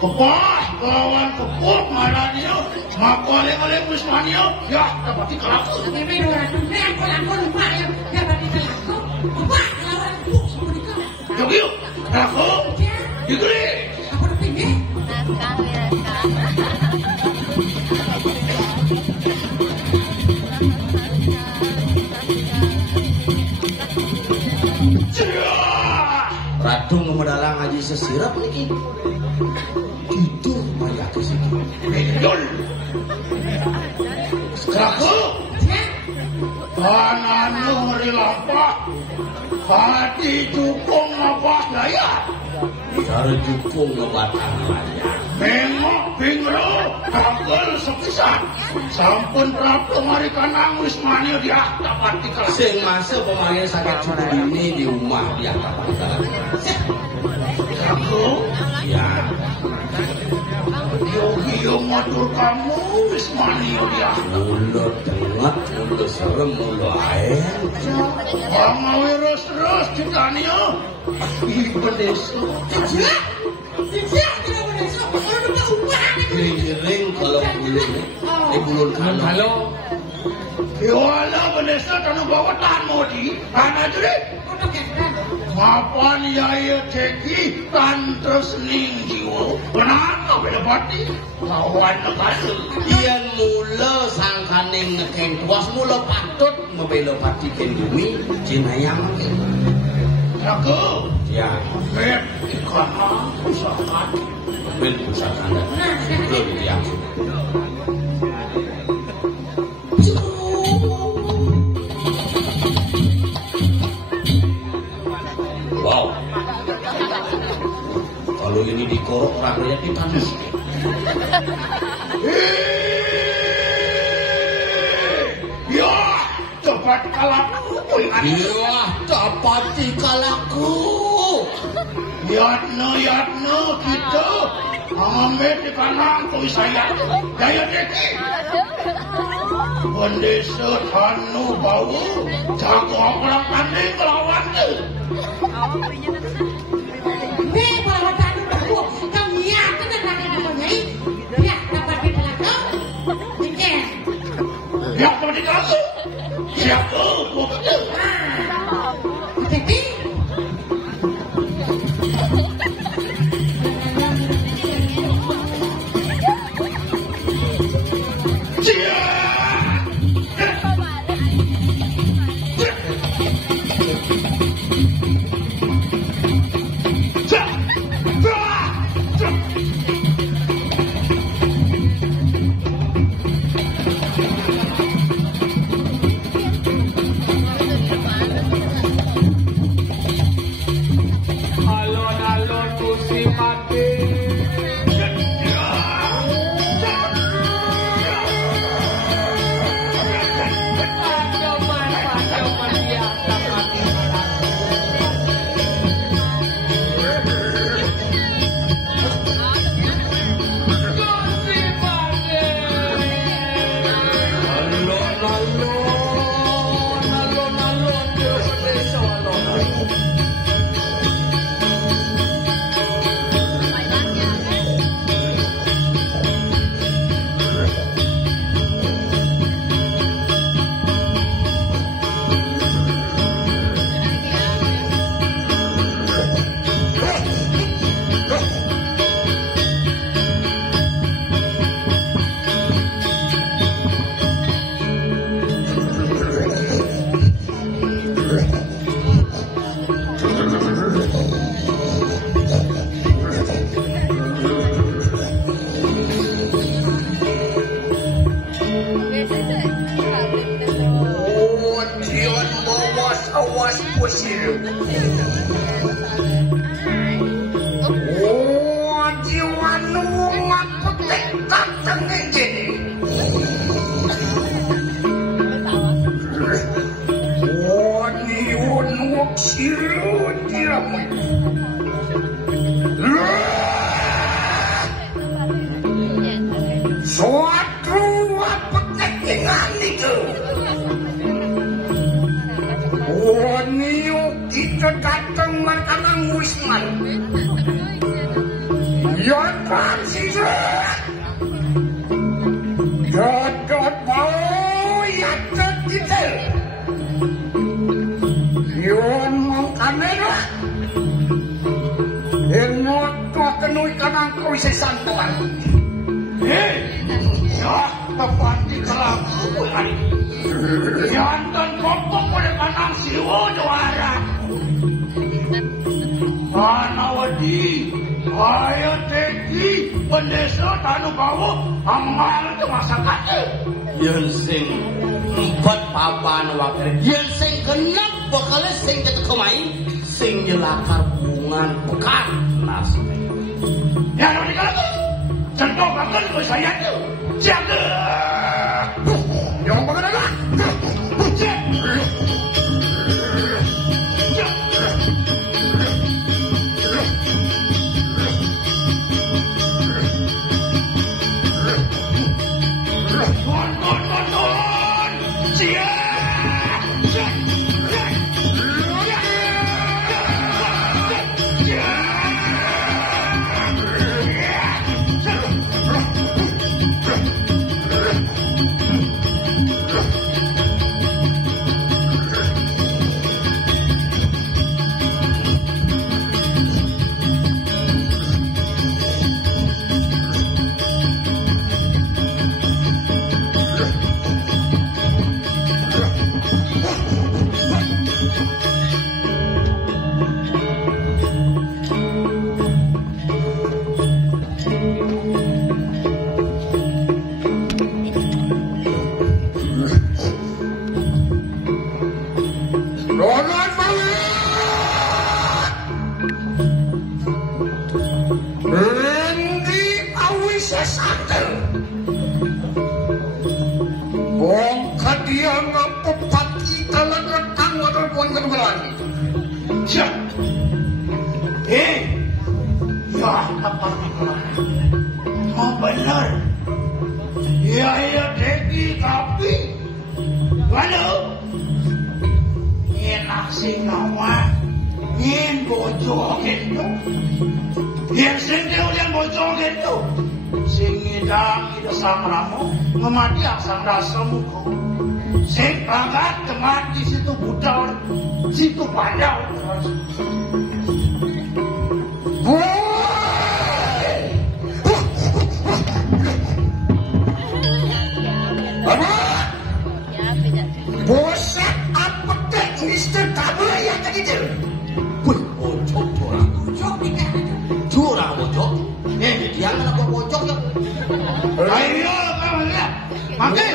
Kepas lawan keput marania, makoleng-oleng Wismania, ya dapat dikelaku. Tapi Ratu, aku lupa ya, dapat dikelaku. Kepas lawan keput sama dikelaku. Yuk, aku digeri. Aku udah pinggir. Ratu ngemedalang ngaji sesirap niki. Itu maya ke situ. Bidul. Aku tanahnya ngeri lapak. Hati dukung apa daya. Cara dukung ngebatang maya. Mengok bingro, kagel sepisan. Sampun Prabu marikanang Wismania dia dapat dikelaku. Sing masa pemain sakit cukup ini di rumah dia dapat dikelaku. Aku? Ya. Yogi matur kamu Wismania dia. Mulut tengah, mulut serem, mulut air. Pangawi terus ditanya. Ibu desa. Tidak, tidak boleh sok. Kalau lupa upah. Giring kalau bulun. Bulun kanan. Halo. Yoala bendesa tanah bawa tahan modi. Tanah jadi. Mapan yaya ceki tantres ning jiwa. Kenapa beda pati? Lawan negara. Iyan mula sangkaning nekeng tuas mula patut membela pati kendumi jinayang. Aku? Ya. Bet karena usaha. Ben usaha anda. Belum yang. Wow. Kalau ini dikorok rakyat di tanah. Ya, cepat kalaku. Ya, dapat dikalaku. Yatno kita ambil di kanan kau saya. Daya deki. Bendesa Tanu bau jago orang pandai melawan tu. Hei, kalau Tanu bau, kau niat tu nak nak nyai. Dia dapat dikelaku. Pinggir. Yang dapat dikelaku. Siapa bukti? Jadi. Alon-alon kursi mati. Yon Francisah Dodot mau yatet detail Yon mangkanera Enot kau kenui kanang kau isi santuan ya tepat di kelakuan Yantan kopok oleh kanang siwo juara Panawadi Ayo teki pendesa tanu bawa amal itu masakatnya Yen sing empat papan wakil Yen sing genap bakal sing ketekemai Sing jelakar bungan pekat nasib Ya nanti kalau Contoh bakal ke saya tu Jaga Jangan bakal ada Memati asam rasa muka Sing banget kemati situ budal Situ padau Bosak apa teknis terkabul yang tadi tu Wih, bocok curang Curang bocok Dia kenapa bocok ya Ayo kamu lihat Makin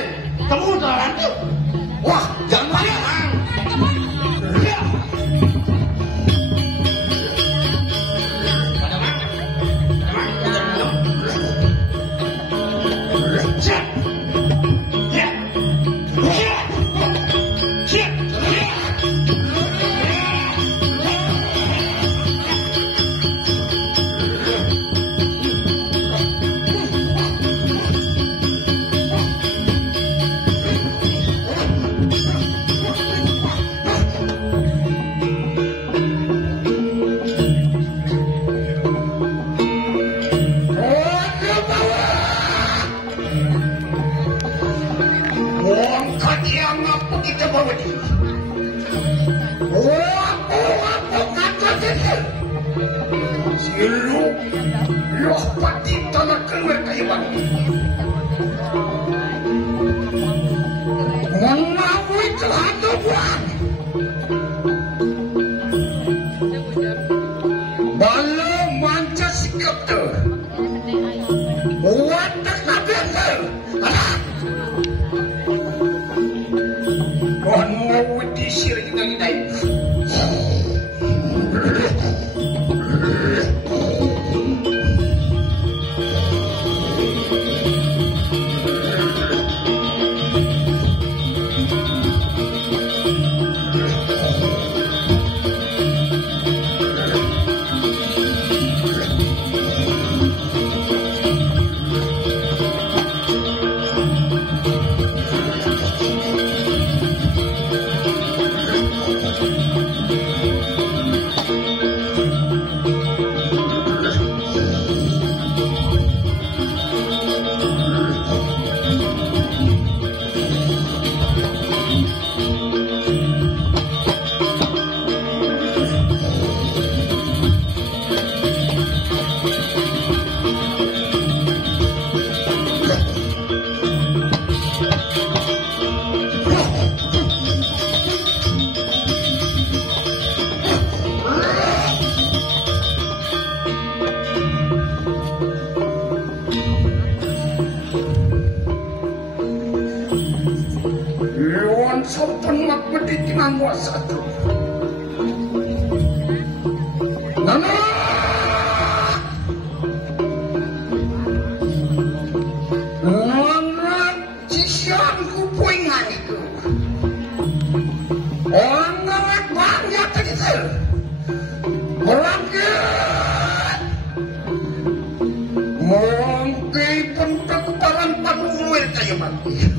temu jalan tu Wah jangan bayang Ya nomor 1. Nana sisianku puingan itu orang ngelak banyak gitu berangkat mungkin bentuk barang panuwil kayak mati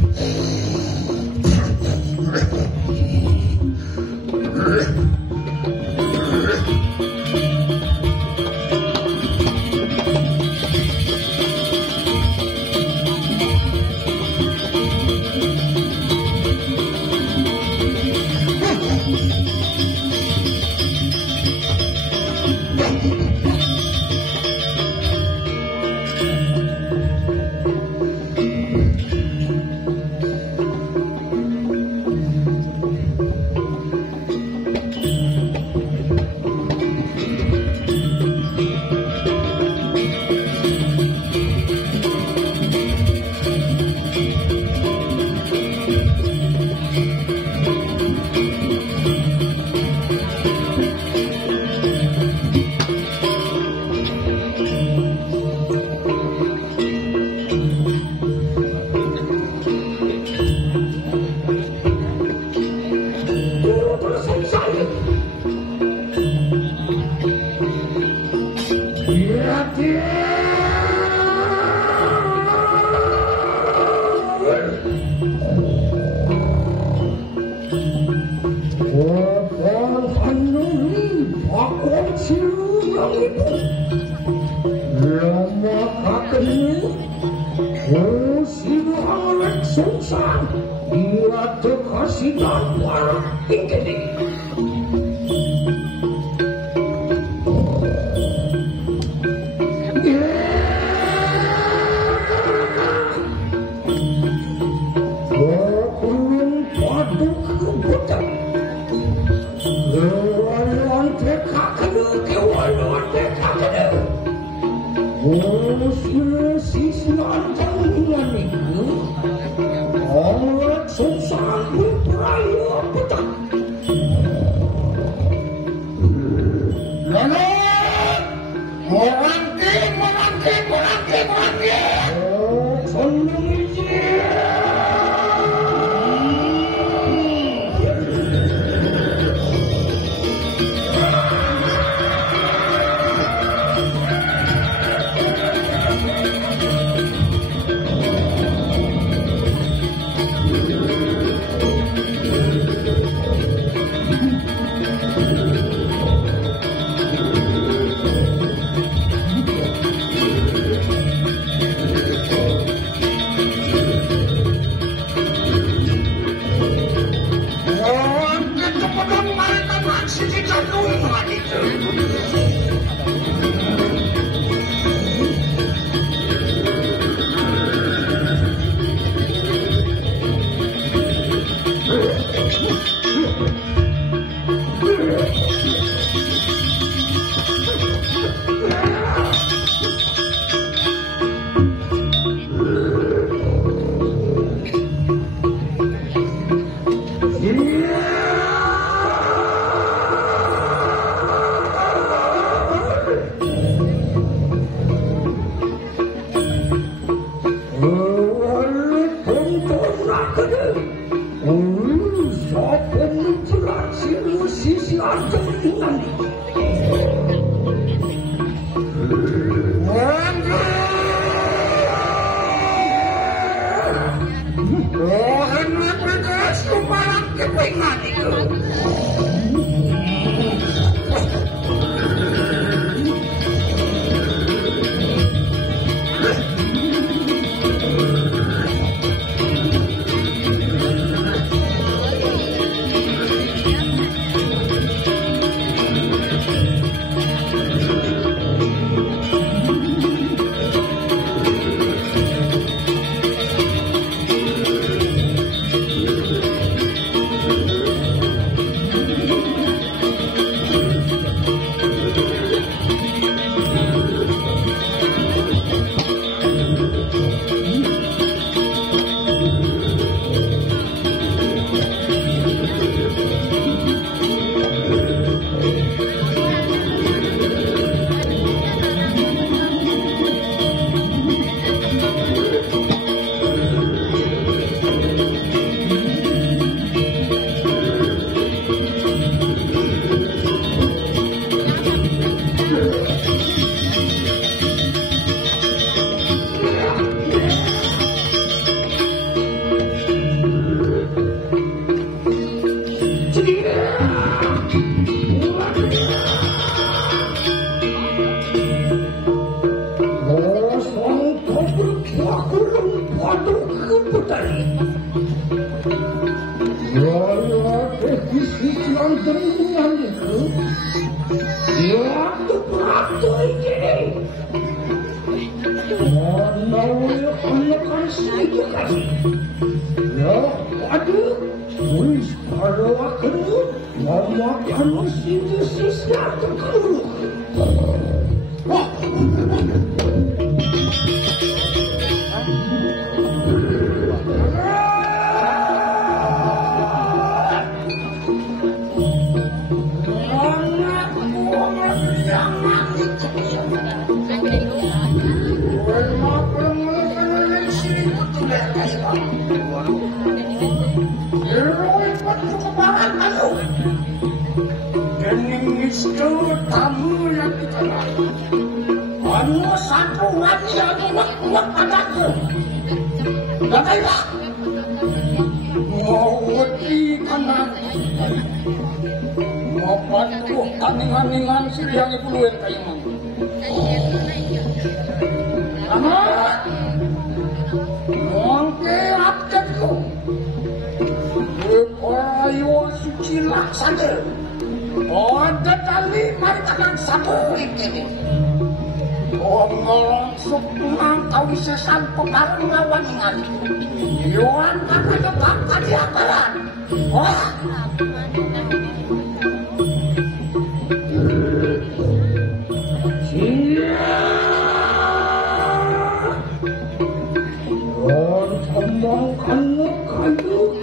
panjenengan itu suatu ratu ini menawi anak saja kasih ya waduh wis kalau aku memakan sisa kekeruh wah tamu yang ditenang anu satu wajah uang anakku bagaimana mau wedi karena mau bantu kaningan-ningan siliang ibu luwen kayang amat mongke abjadku ayo suci laksana ada kali mari tangan satu ini langsung pulang kau sesan pekarang lawan ingat yuan apa tetap tadi akaran wah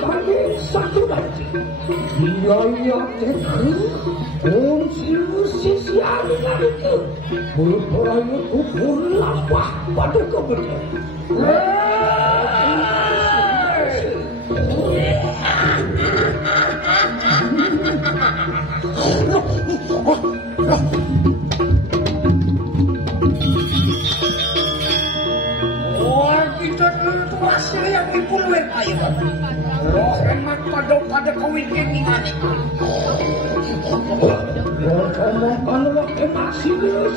kayu satu lagi biaya tekan sisi anak itu berperaya kubur lapah pada kebenaran kita itu hasil yang dipuluin ayo loh emak pada kawin keningan ngomong emak sidur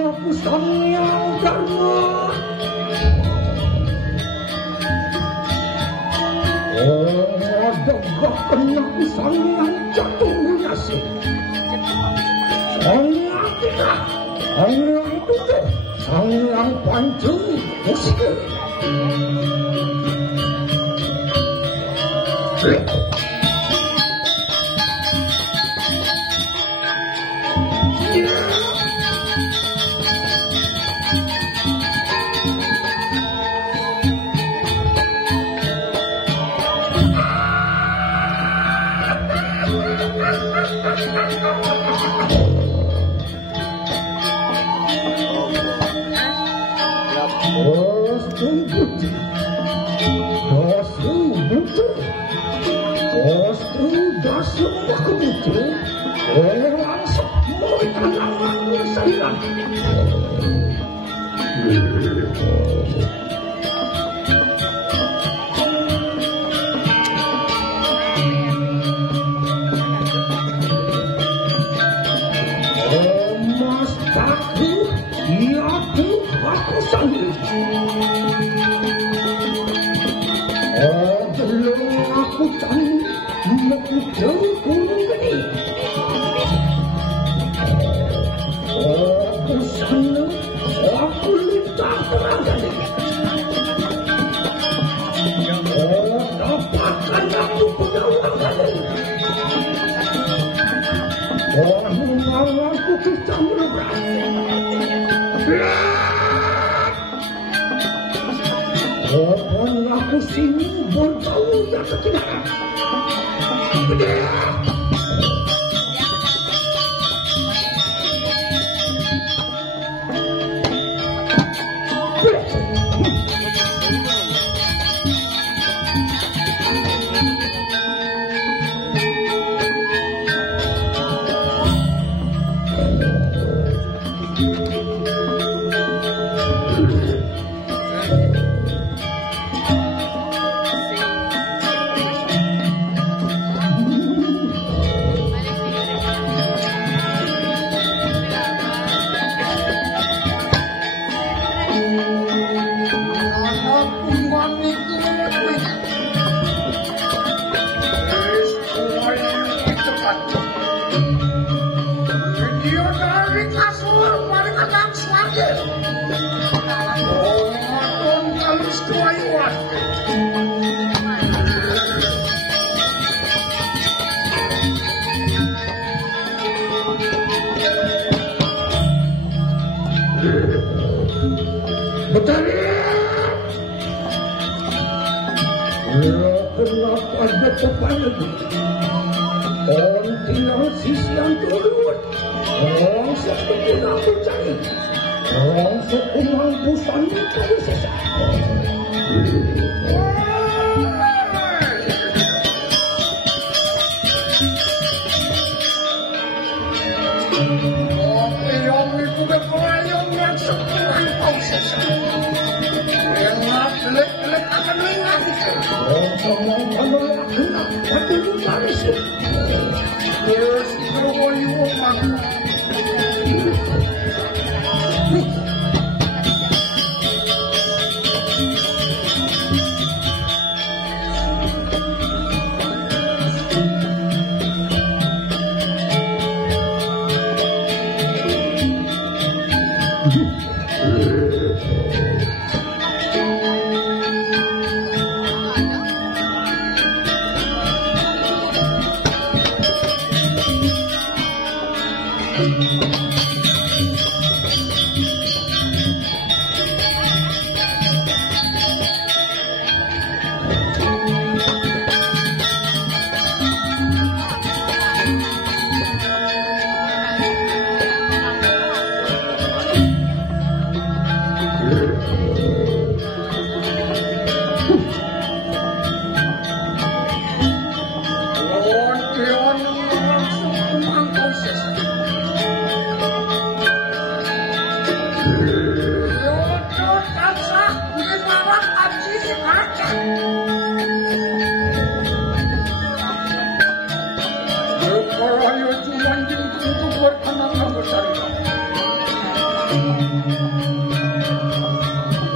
aku Sang Dharma. Degahkan aku Sang Jatuh Winasi. Sang Tika, Sang Tujuh, Sang Pancu Muskil.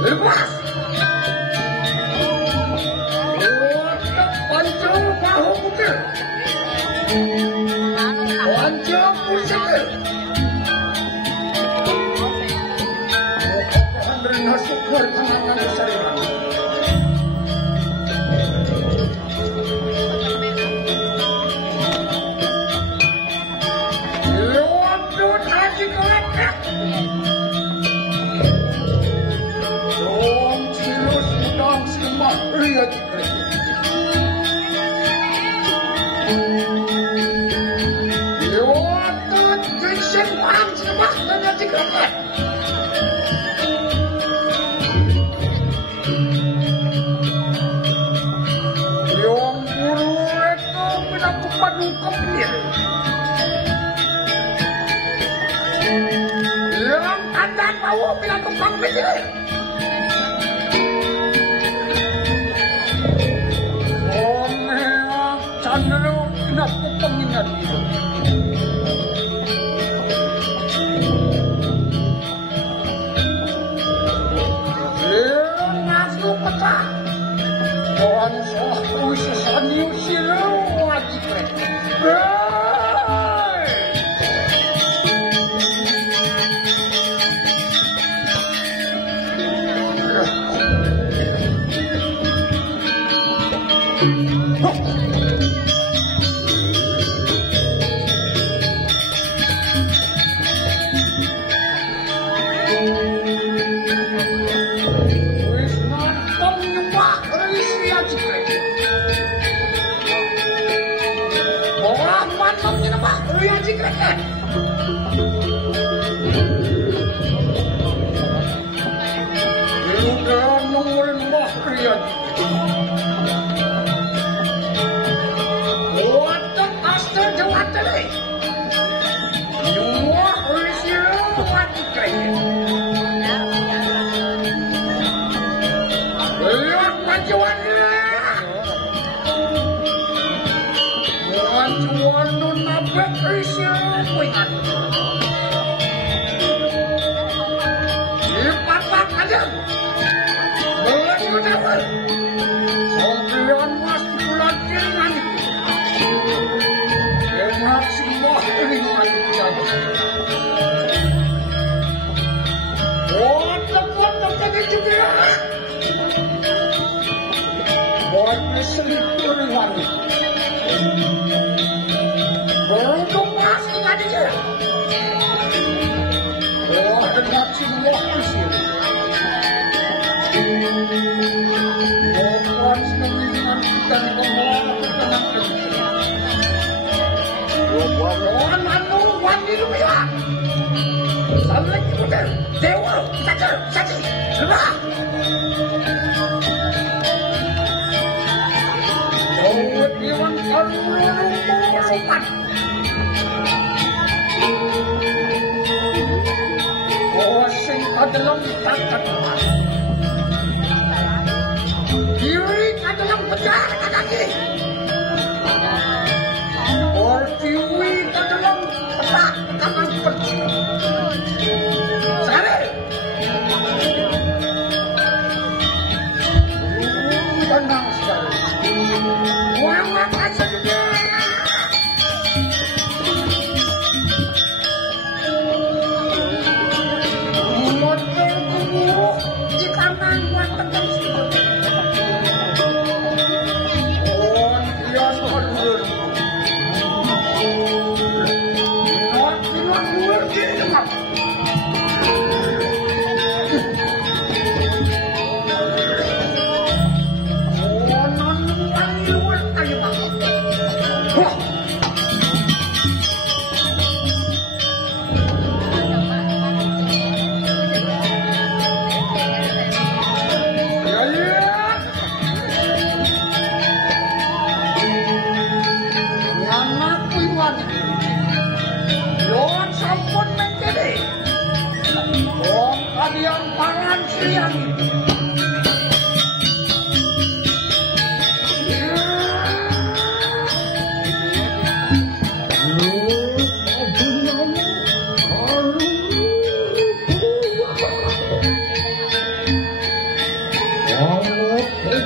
Lepas. Otak pancau bahu putih. Pancau putih. Andre nasib bertangan besar.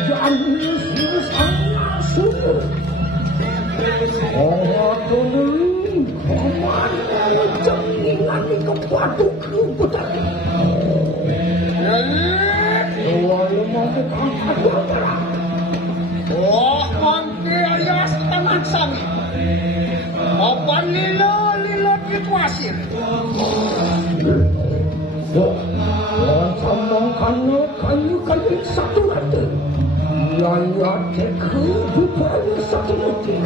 kerajaan Yesus langsung. Oh, tolong, kemana jangan kepada kebutan. Saya mau berangkat. Oh, mangke ayah setengah sami. Apa lilo dikuasir? Sambangkannya kayu satu rantai. Yaya teka bukannya satu rantai.